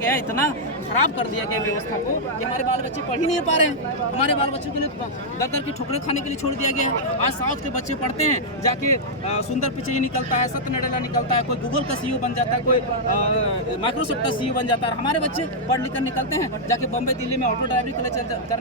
क्या इतना खराब कर दिया गया व्यवस्था को कि हमारे बाल बच्चे पढ़ ही नहीं पा रहे हैं। हमारे बाल बच्चों के लिए दर दर की ठोकरें खाने के लिए छोड़ दिया गया है। आज साउथ के बच्चे पढ़ते हैं, जाके सुंदर पिचई निकलता है, सत्य नडेला निकलता है, कोई गूगल का सीईओ बन जाता है, कोई माइक्रोसॉफ्ट का सीईओ बन जाता है। हमारे बच्चे पढ़ लिख कर निकलते हैं, जाके बम्बई दिल्ली में ऑटो ड्राइवरी करने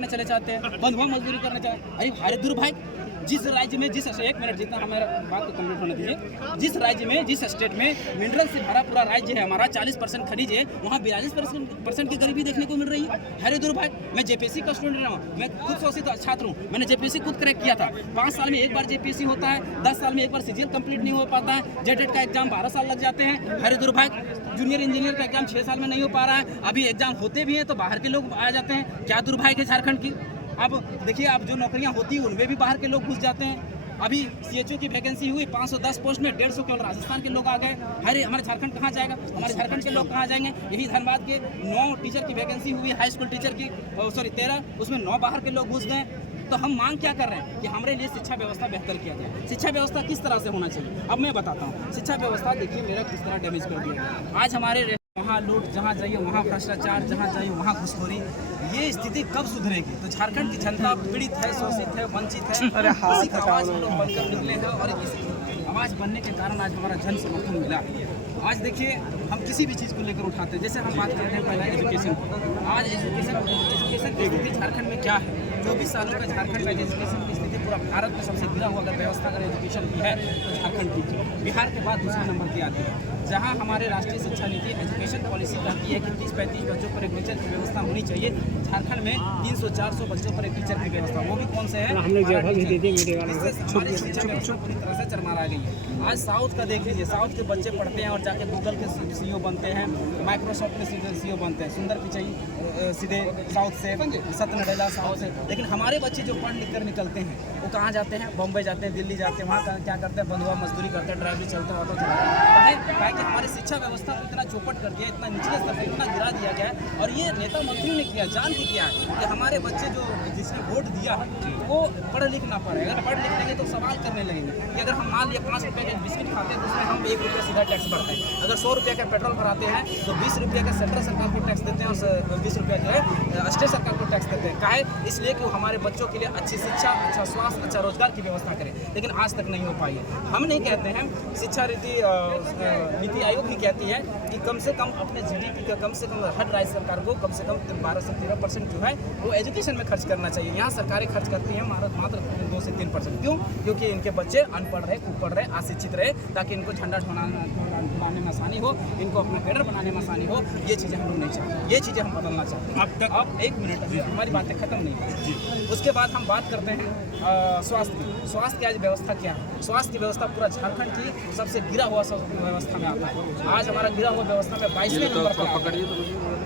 चले जाते हैं, बंधुआ मजदूरी करने चाहते हैं। अरे दुर्भाग्य, जिस राज्य में एक मिनट जितना हमारा बात को कंप्लीट होने दीजिए, जिस राज्य में जिस स्टेट में मिनरल से भरा पूरा राज्य है हमारा, 40% खनिज है, वहाँ 42% की गरीबी देखने को मिल रही है। हरे दुर्भाग्य, मैं जेपीएससी का स्टूडेंट रहा हूँ, मैं खुद शोषित छात्र हूँ, मैंने जेपीएससी खुद क्रैक किया था। 5 साल में एक बार जेपीएससी होता है, 10 साल में एक बार सीजीएल कंप्लीट नहीं हो पाता है, जेटेट का एग्जाम 12 साल लग जाते हैं। हरे दुर्भाग्य, जूनियर इंजीनियर का एग्जाम 6 साल में नहीं हो पा रहा है। अभी एग्जाम होते भी हैं तो बाहर के लोग आ जाते हैं। क्या दुर्भाग्य है झारखंड की। अब देखिए, अब जो नौकरियां होती हैं उनमें भी बाहर के लोग घुस जाते हैं। अभी सीएचओ की वैकेंसी हुई, 510 पोस्ट में 150 केवल राजस्थान के लोग आ गए। अरे हमारे झारखंड कहाँ जाएगा, हमारे झारखंड के लोग कहाँ जाएंगे। यही धनबाद के 9 टीचर की वैकेंसी हुई, हाई स्कूल टीचर की, 13, उसमें 9 बाहर के लोग घुस गए। तो हम मांग क्या कर रहे हैं कि हमारे लिए शिक्षा व्यवस्था बेहतर किया जाए। शिक्षा व्यवस्था किस तरह से होना चाहिए, अब मैं बताता हूँ। शिक्षा व्यवस्था देखिए मेरा किस तरह डैमेज कर दिया। आज हमारे वहाँ लूट, जहाँ जाइए वहाँ भ्रष्टाचार, जहाँ जाइए वहाँ घुसखोरी। ये स्थिति कब सुधरेगी। तो झारखंड की जनता पीड़ित है, शोषित है, वंचित है। इसी का आवाज हम लोग बनकर निकले हैं और इस आवाज बनने के कारण आज हमारा जन समर्थन मिला। आज देखिए, हम किसी भी चीज़ को लेकर उठाते हैं, जैसे हम बात करते हैं पहले एजुकेशन। आज एजुकेशन की स्थिति झारखंड में क्या है। 24 सालों का झारखंड में एजुकेशन की स्थिति पूरा भारत में सबसे गिरा हुआ अगर व्यवस्था अगर एजुकेशन की है तो झारखंड की। बिहार के बाद दूसरे नंबर की आती है। जहां हमारे राष्ट्रीय शिक्षा नीति एजुकेशन पॉलिसी कहती है कि 30-35 बच्चों पर एक टीचर की व्यवस्था होनी चाहिए। झारखंड में 300-400 बच्चों पर एक टीचर की व्यवस्था, वो भी कौन से है, हमारी शिक्षा व्यवस्था पूरी तरह से चरमरा गई है। आज साउथ का देख लीजिए, साउथ के बच्चे पढ़ते हैं और जाके गूगल के सीईओ बनते हैं, माइक्रोसॉफ्ट के सीईओ बनते हैं। सुंदर पिचई सीधे साउथ से, सत्य नडेला साउथ से। लेकिन हमारे बच्चे जो पढ़ लिख कर निकलते हैं वो कहाँ जाते हैं, बम्बई जाते हैं, दिल्ली जाते हैं। वहाँ क्या करते हैं, बंधुआ मजदूरी करते हैं, ड्राइवरी चलते हैं, ऑटो चलाते हैं। कि हमारी शिक्षा व्यवस्था को इतना चौपट कर दिया, इतना निचले स्तर पर इतना गिरा दिया गया है। और ये नेता मंत्री ने किया, जान के किया है कि हमारे बच्चे जो जिसने वोट दिया वो पढ़ लिख ना पाए। अगर पढ़ लिख लेंगे तो सवाल करने लगेंगे कि अगर हम मान लिया 5 रुपये के बिस्किट खाते हैं तो उसमें हम 1 रुपया सीधा टैक्स भरते हैं। अगर 100 रुपये का पेट्रोल भराते हैं तो 20 रुपये का सेंट्रल सरकार को टैक्स देते हैं और 20 रुपया जो है स्टेट सरकार को टैक्स देते हैं। काहे, इसलिए कि हमारे बच्चों के लिए अच्छी शिक्षा, अच्छा स्वास्थ्य, अच्छा रोजगार की व्यवस्था करें। लेकिन आज तक नहीं हो पाई है। हम नहीं कहते हैं, शिक्षा नीति आयोग ही कहती है कि कम से कम अपने जीडीपी का कम से कम हर राज्य सरकार को कम से कम 12 से 13% जो है वो एजुकेशन में खर्च करना चाहिए। यहाँ सरकारें खर्च करती हैं मात्र 2 से 3%। क्यों? क्योंकि इनके बच्चे अनपढ़ रहे, कुपढ़ रहे, अशिक्षित रहे, ताकि इनको झंडा ढुलाने में आसानी हो, इनको अपना कैडर बनाने में आसानी हो। ये चीज़ें हम लोग नहीं चाहते, ये चीज़ें हम बदलना चाहते हैं। अब 1 मिनट, अभी हमारी बातें खत्म नहीं हुई। उसके बाद हम बात करते हैं स्वास्थ्य की। स्वास्थ्य की आज व्यवस्था क्या है। स्वास्थ्य की व्यवस्था पूरा झारखंड की सबसे गिरा हुआ व्यवस्था में आता है। आज हमारा गिरा हुआ व्यवस्था में 22वें नंबर पर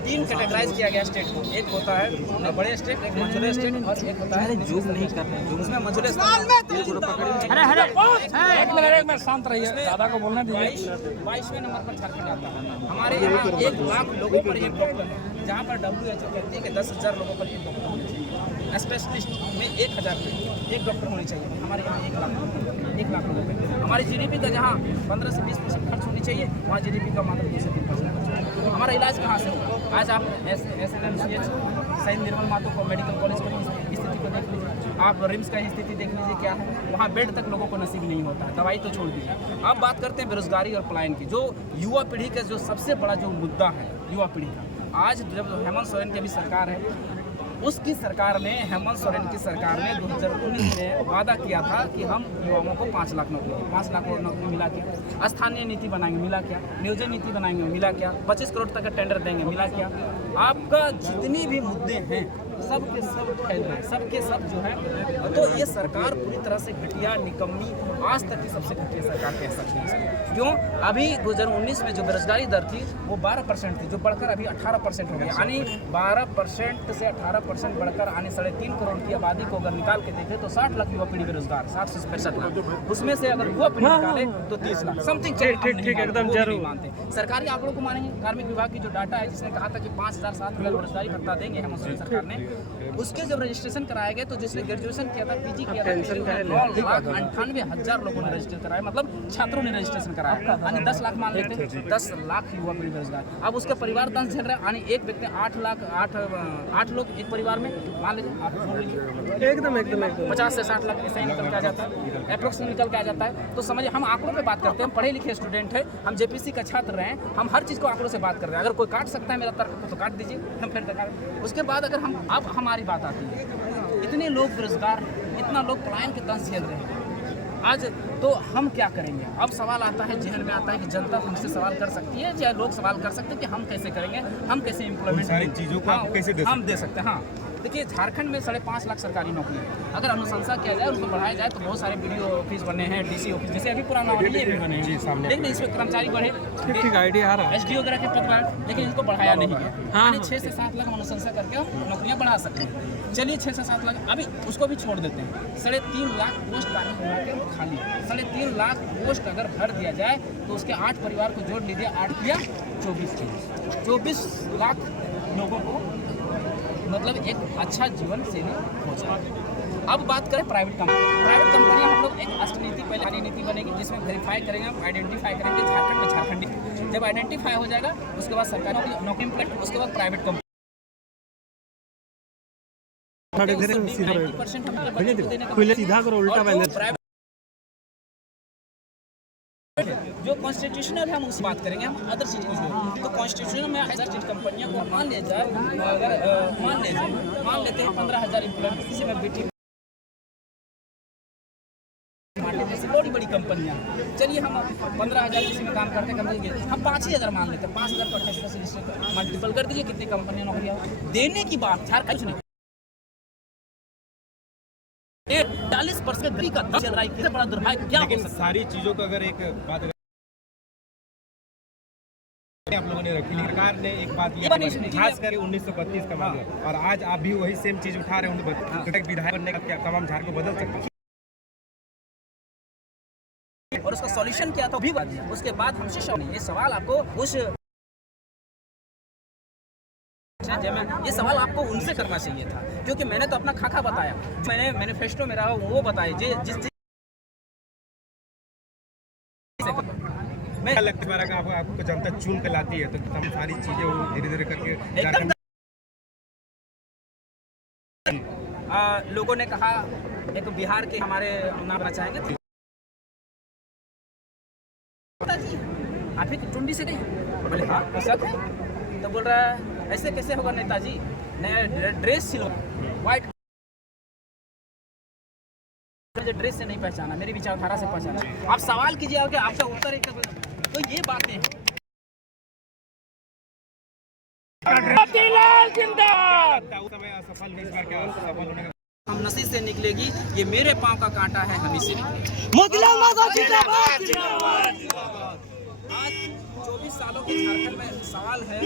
3 कैटेगराइज किया गया स्टेट को। एक होता है बड़े स्टेट, एक मझोले स्टेट और एक होता है जूम नहीं कर रहे हैं, उसमें मझोले एक मिनट शांत रहिए, दादा को बोलना दीजिए। 22वें नंबर पर झारखंड आता है। हमारे यहाँ 1 लाख लोगों पर एक डॉक्टर है, जहाँ पर WHO कहती है कि 10,000 लोगों पर एक डॉक्टर होने चाहिए। स्पेशलिस्ट में 1,000 पे एक डॉक्टर होने चाहिए। हमारे यहाँ 1 लाख लोगों पे। हमारी जीडीपी का जहाँ 15 से 20% खर्च होनी चाहिए, वहाँ जीडीपी का मात्र 2 से 3%। हमारा इलाज कहाँ से होगा। आज आप SLMCH सही निर्मल मातो को मेडिकल कॉलेज की स्थिति को देख लीजिए, आप रिम्स का स्थिति देख लीजिए क्या है। वहाँ बेड तक लोगों को नसीब नहीं होता है, दवाई तो छोड़ दीजिए। अब बात करते हैं बेरोजगारी और पलायन की, जो युवा पीढ़ी का जो सबसे बड़ा जो मुद्दा है युवा पीढ़ी का। आज जब हेमंत सोरेन की अभी सरकार है, उसकी सरकार ने, हेमंत सोरेन की सरकार ने 2019 में वादा किया था कि हम युवाओं को 5 लाख नौकरी, 5 लाख और नौकरी मिला क्या। स्थानीय नीति बनाएंगे, मिला क्या। नियोजन नीति बनाएंगे, मिला क्या। 25 करोड़ तक का टेंडर देंगे, मिला क्या। आपका जितनी भी मुद्दे हैं सब के सब फैल रहे, सब के सब जो है। तो ये सरकार पूरी तरह से घटिया, निकम्मी, आज तक की सबसे घटिया सरकार कह सकते हैं। क्यों? अभी 2019 में जो बेरोजगारी दर थी वो 12% थी, जो बढ़कर अभी 18% हो गई। यानी 12% से 18% बढ़कर आने 3.5 करोड़ की आबादी को अगर निकाल के देखें तो 60 लाख युवा पीढ़ी बेरोजगार, 60 से 65 लाख। उसमें से अगर युवा पीढ़ी निकाले तो 30 लाख समथिंग। ठीक एकदम जरूर मानते। सरकारी आंकड़ों को मानेंगे, कार्मिक विभाग की जो डाटा है जिसने कहा था कि 5,000 7,000 बेरोजगारी भत्ता देंगे हेमंत सोरेन सरकार ने, उसके जब रजिस्ट्रेशन कराया गया तो जिसने ग्रेजुएशन किया था, पीजी किया था, 9,98,000 लोगों ने रजिस्टर कराया, मतलब छात्रों ने रजिस्ट्रेशन कराया, यानी 10 लाख मान लेते हैं, 10 लाख युवा पीढ़ी बेरोजगार। अब उसका परिवार दंश झेल रहा है, यानी एक व्यक्ति 8 लोग एक परिवार में मान लीजिए, एकदम 50 से 60 लाख ऐसा ही निकल के आ जाता है, अप्रोक्स निकल के आ जाता है। तो समझिए, हम आंकड़ों पे बात करते हैं, हम पढ़े लिखे स्टूडेंट हैं, हम जेपीसी का छात्र रहे हैं, हम हर चीज़ को आंकड़ों से बात कर रहे हैं। अगर कोई काट सकता है मेरा तर्क को तो काट दीजिए, हम फिर उसके बाद अगर हम अब हमारी बात आती है, इतने लोग बेरोजगार, इतना लोग पलायन के दंश झेल रहे हैं आज, तो हम क्या करेंगे? अब सवाल आता है, जहन में आता है कि जनता हमसे सवाल कर सकती है, या लोग सवाल कर सकते हैं कि हम कैसे करेंगे, हम कैसे इम्प्लीमेंट सारी चीज़ों को कैसे दे सकते हैं। हाँ, देखिए, झारखंड में 5.5 लाख सरकारी नौकरी है। अगर अनुशंसा किया जाए, उनको बढ़ाया जाए तो बहुत सारे बीडीओ ऑफिस बने हैं, डीसी ऑफिस, जैसे अभी पुराना वाले ये भी बने हैं, लेकिन इसमें कर्मचारी बढ़े, एसडीओ वगैरह के पद बढ़े, लेकिन इनको बढ़ाया नहीं गया। 6 से 7 लाख अनुशंसा करके हम नौकरियाँ बढ़ा सकते हैं। चलिए 6 से 7 लाख अभी उसको भी छोड़ देते हैं। 3.5 लाख पोस्ट खाली, 3.5 लाख पोस्ट अगर भर दिया जाए तो उसके 8 परिवार को जोड़ लीजिए, 8 किया 24 लाख लोगों को मतलब एक अच्छा जीवन शैली हो जाए। अब बात करें प्राइवेट कंपनियां, हम लोग एक अष्टनीति पहले नीति बनेगी, जिसमें वेरीफाई करेंगे, हम आइडेंटिफाई करेंगे झारखंड में झारखंडी। जब आइडेंटिफाई हो जाएगा उसके बाद सरकारी नौकरी इम्प्लीमेंट, उसके बाद प्राइवेट कंपनी 90% हम बच्चों को देने का जो कॉन्स्टिट्यूशनल है हम उस बात करेंगे, हम अदर चीज़ तो कॉन्स्टिट्यूशन में हज़ार चीज कंपनियों को मान लिया जाए, अगर मान लेते हैं 15,000 एम्प्लॉय, किसी में बेटी जैसे बड़ी कंपनियां, चलिए हम 15,000 किसी में काम करते हैं, हम 5,000 मान लेते हैं, 5,000 को 28 मल्टीपल कर दीजिए, कितनी कंपनियां नौकरियां देने की बात झारखंड नहीं। 40% का चल रहा है, कितना बड़ा दुर्भाग्य क्या? लेकिन सारी चीजों को अगर एक बात आप लोगों ने रखी, सरकार ने एक बात खास कर 1932 का मामला, और आज आप भी वही सेम चीज उठा रहे हैं, विधायक बनने का क्या तमाम झारखंड को बदल सकता है? और उसका सॉल्यूशन क्या था भी बात है। उसके बाद हम शिक्षा नहीं, ये सवाल आपको ये सवाल आपको उनसे करना चाहिए था, क्योंकि मैंने तो अपना खाका बताया, मैंने मैनिफेस्टो में रहा वो बताया, जिस मैं लगता है कि आपको जनता चुन कर लाती है, तो तमाम सारी चीजें वो धीरे करके लोगों ने कहा एक बिहार के हमारे नाम रखना चाहेंगे, आप ही टुंडी से नहीं? बोले हाँ ऐसा है, तो बोल रहा है ऐसे कैसे होगा नेताजी, नया ड्रेस सिलो व्हाइट, मुझे ड्रेस से नहीं पहचाना, मेरी विचारधारा से पहचाना। आप सवाल कीजिए, आपका उत्तर एक, तो ये बातें हैं। हम नसी से निकलेगी, ये मेरे पांव का कांटा है, हम इससे निकलेंगे। आज 24 सालों के झारखंड में सवाल है